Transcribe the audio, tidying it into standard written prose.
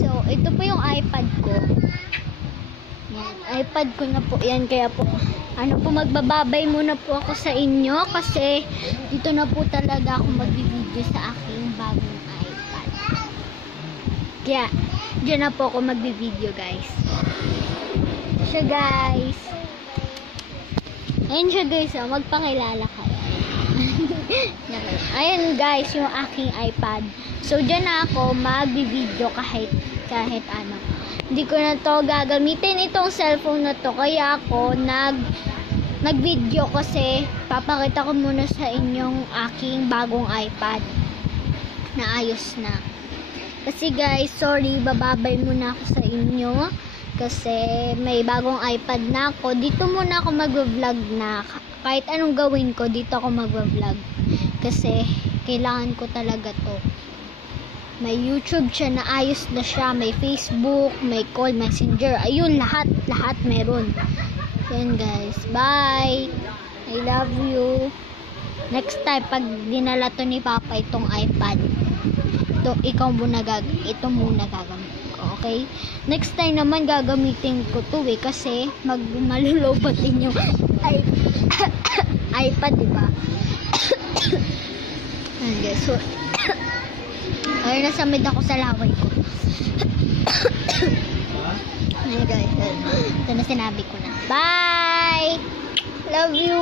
So, ito po yung iPad ko. Yan, iPad ko na po yan. Kaya po, magbababay muna po ako sa inyo. Kasi, dito na po talaga ako mag-video sa aking bagong iPad. Kaya, dyan na po ako mag-video, guys. So, guys. Ayun siya, guys. Oh, magpakilala kayo. Ayan, guys, yung aking iPad. So, dyan na ako mag-video kahit ano. Hindi ko na to gagamitin itong cellphone na to. Kaya ako nag-video kasi papakita ko muna sa inyong aking bagong iPad na ayos na. Kasi guys, sorry, bababay muna ako sa inyo kasi may bagong iPad na ako. Dito muna ako mag-vlog na. Kahit anong gawin ko, dito ako mag-vlog kasi kailangan ko talaga to. May YouTube siya na ayos na siya. May Facebook, may call, messenger. Ayun, lahat meron. Yan guys. Bye! I love you. Next time, pag dinala to ni Papa itong iPad, ito muna gagamit ko. Okay? Next time naman gagamitin ko to kasi malulobat din yung iPad, diba? Ayan guys. So, ay, nasamid ako sa laway ko. Ayan guys. Ito na sinabi ko na. Bye! Love you!